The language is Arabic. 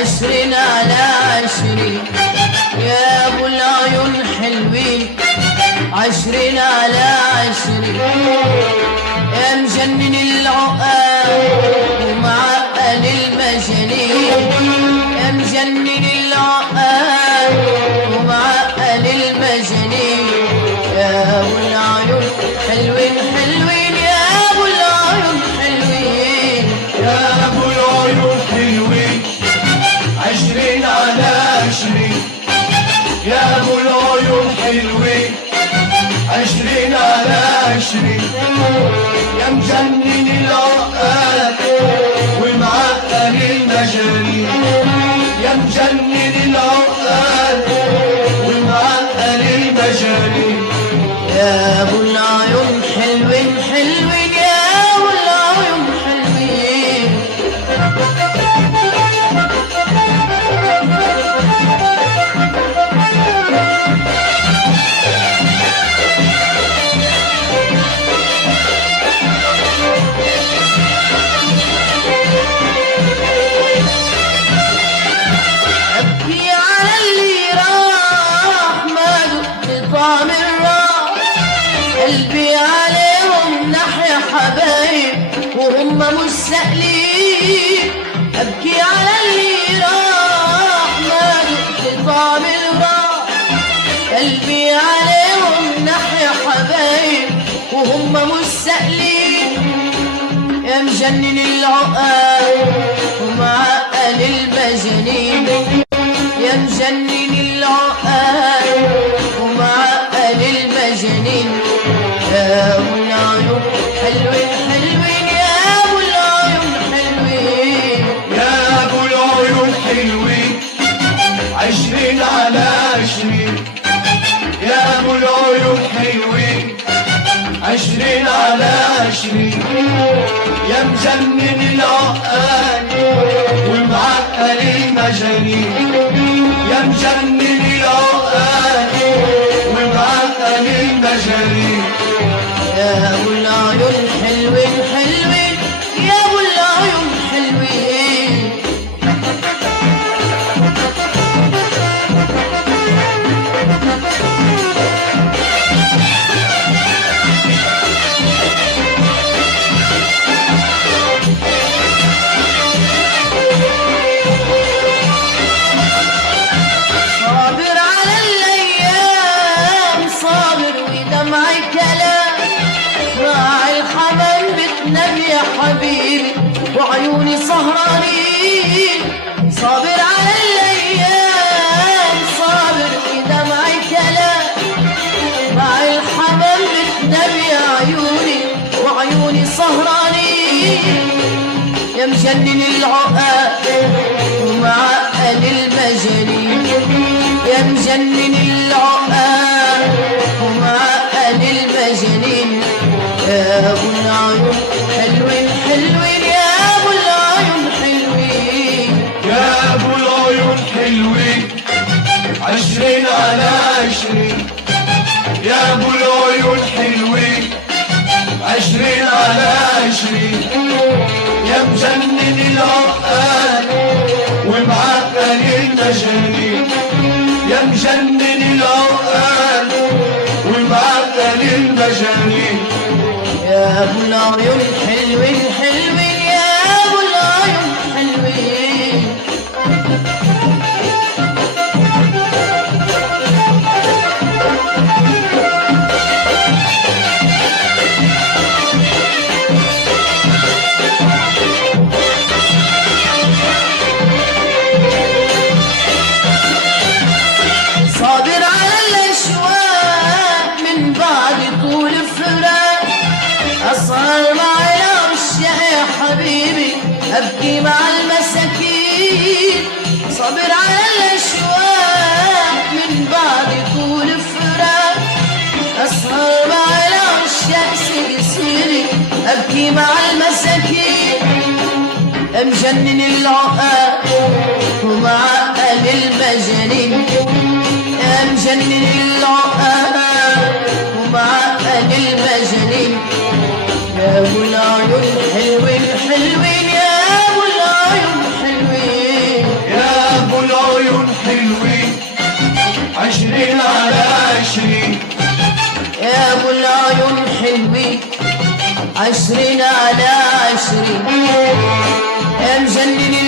20 على 20 يا ابو العيون حلوين، 20 على 20 يا مجنن العقال ومعقل المجانين، يا مجنن العقال ومعقل المجانين يا ابو العيون حلوين حلوين يا ابو العيون حلوين، يا ابو العيون حلوين، 20 على 20 يا ابو العيون حلوين، 20 على 20 يا مجنن العقال ومعقل المجانين، يا مجنن العقال ومعقل المجانين يا ابو العيون حلوين حلوين يا ابو العيون حلوين. ابكي على اللي راح ما دقت طعم الراح، قلبي عليهم نحيا حبايب وهم مش سائلين، ابكي على اللي راح ما دقت طعم الراح، قلبي عليهم نحيا حبايب وهم مش سائلين، يا مجنن العقال ومعقل المجانين، يا مجنن العقال ومعقل المجانين يا ابو العيون حلوين حلوين يا ابو العيون حلوين، يا ابو العيون حلوين، 20 على 20 يا ابو العيون حلوين، 20 على 20 يا مجنن العقال ومعقل المجانين، يا مجنن العقال ومعقل المجانين يا ابو العيون حلوين حلوين يا ابو العيون حلوين. صابر على الايام صابر ودمعي كلام، مع الحمام بتنام يا حبيبي وعيوني سهرانين، صابر على الايام صابر ودمعي كلام، مع الحمام بتنام يا عيوني وعيوني سهرانين، يا مجنن العقال ومعقل المجانين، يا مجنن العقال ومعقل المجانين يا ابو العيون حلوين حلوين يا ابو العيون حلوين، يا ابو العيون حلوين، 20 على 20 يا ابو العيون حلوين، 20 على 20 يا مجنن العقال ومعقل المجانين، يا مجنن العقال ومعقل المجانين يا ابو العيون حلوين حلوين يا ابو العيون حلوين. صابر على الاشواق من بعد طول فراق، اسهر مع العشاق يا حبيبي ابكي مع المساكين، صابر على الاشواق من بعد طول فراق، اسهر مع العشاق سيري سيري ابكي مع المساكين، يا مجنن العقال ومعقل المجانين، يا مجنن العقال ومعقل المجانين يا ابو العيون حلوين حلوين يا ابو العيون حلوين، يا حلوين 20 على 20 يا مجنني